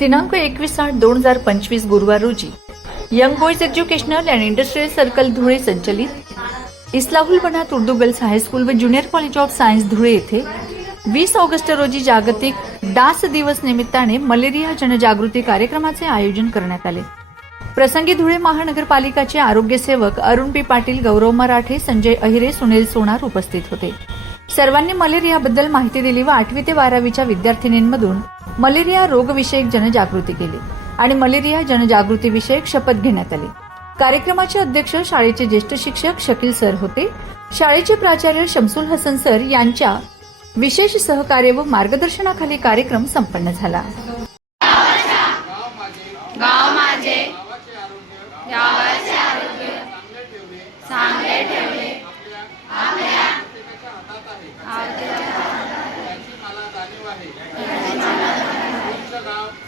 दिनांक एकवीस आठ दोन हजार पंचवीस गुरुवार रोजी young boys educational and industrial circle Dhule संचलित Islahul Banat Urdu girls high school व junior college of science Dhule येथे वीस ऑगस्ट रोजी जागतिक डास दिवस निमित्ताने मलेरिया जनजागृती कार्यक्रमाचे आयोजन करण्यात आले. प्रसंगी धुळे महानगरपालिकाचे आरोग्य सेवक अरुण पी पाटील गौरव मराठे संजय अहिरे सुनील सोनार उपस्थित होते. सर्वांनी मलेरियाबद्दल माहिती दिली व आठवी ते बारावीच्या विद्यार्थिनींमधून मलेरिया रोगविषयक जनजागृती केली आणि मलेरिया जनजागृतीविषयक शपथ घेण्यात आली. कार्यक्रमाचे अध्यक्ष शाळेचे ज्येष्ठ शिक्षक शकील सर होते. शाळेचे प्राचार्य शमसुल हसन सर यांच्या विशेष सहकार्य व मार्गदर्शनाखाली कार्यक्रम संपन्न झाला.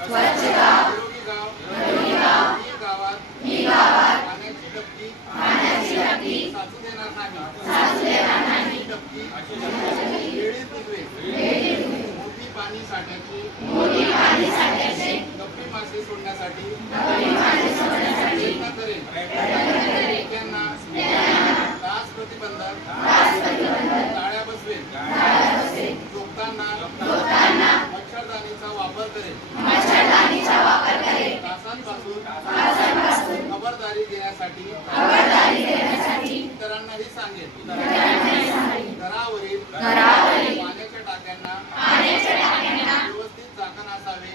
स्वच्छता मी गावात पाण्याची डबकी साचू देणार नाही मोठी पाणी साठ्याची डबकी मासे सोडण्यासाठी त्यांना तास प्रतिबंधात ताळ्या बसवेल. झोपताना मच्छरदाणीचा वापर करेल. घरावरील पाण्याच्या टाक्यांना व्यवस्थित झाकण असावे.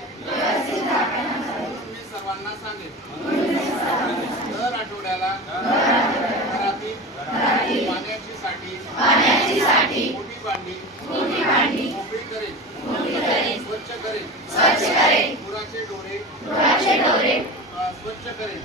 म्हणून सर्वांना सांगेल दर आठवड्याला घरातील पाण्याची करेल. स्वच्छ करेल. पुराचे डोरे स्वच्छ करेल.